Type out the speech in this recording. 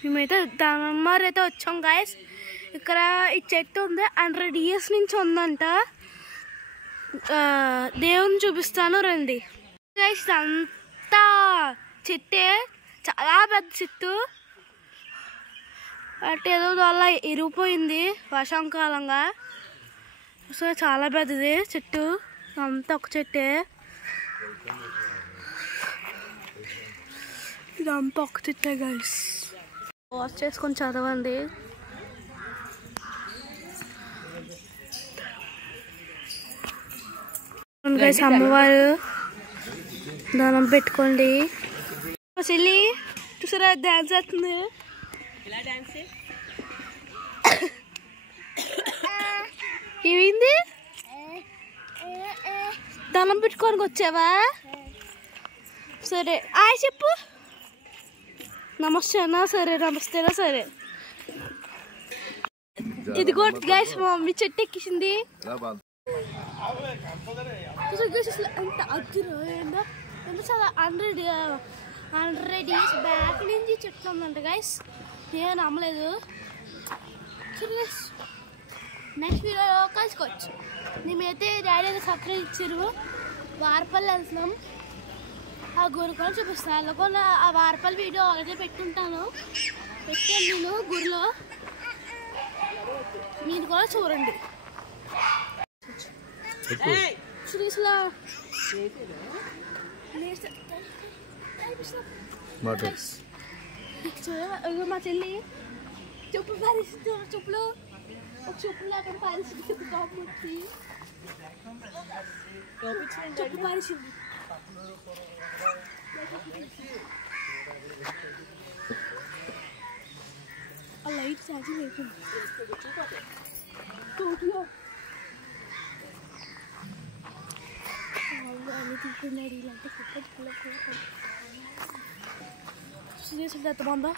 మేమైతే దానమ్మారు అయితే వచ్చాం గాయస్. ఇక్కడ ఈ చెట్టు ఉంది 100 years నుంచి ఉందంట. దేవుని చూపిస్తాను రండి గైస్. అంతా చెట్టే, చాలా పెద్ద చెట్టు. అంటే ఏదో వల్ల ఇరిగిపోయింది వర్షాకాలంగా. సో చాలా పెద్దది చెట్టు, అంతా ఒక చెట్టే. ఇదంతా ఒక చెట్టే గైస్. వాష్ చేసుకొని చదవండి. గైస్ అమ్మవారు దానం పెట్టుకోండి. చెల్లి చూసారా డాన్స్ చేస్తుంది. ఏమైంది? దానం పెట్టుకోనికి వచ్చావా? సరే ఆయ్ చెప్పు. నమస్తేనా? సరే నమస్తేనా? సరే. ఇదిగో గైస్ మా మమ్మీ చెట్టు ఎక్కించింది. ఎంత అద్దురు చాలా 100 years బ్యాక్ నుంచి చెట్లు ఉందంట గైస్. నేను నమ్మలేదు. నెక్స్ట్ వీడియో కలుసుకోవచ్చు. మేమైతే డాడీ అయితే సర్ప్రైజ్ ఇచ్చారు. వారపల్లి వెళ్తున్నాం. ఆ గురుకొని చూపిస్తాను. అలాగో ఆ వారపల్లి వీడియో ఆల్రెడీ పెట్టుకుంటాను. పెట్టాను నేను గురిలో, మీరు కూడా చూడండి. మా చెల్లి చెప్పులు పారేసింది. చెప్పులు లేకుండా పారేసింది. చెప్పు పారేసింది. ఆ లైట్ ఛార్జింగ్ అయిపోయింది. అన్ని తీసుకున్నాడు. ఇలాంటి ఎంత బాగుందా?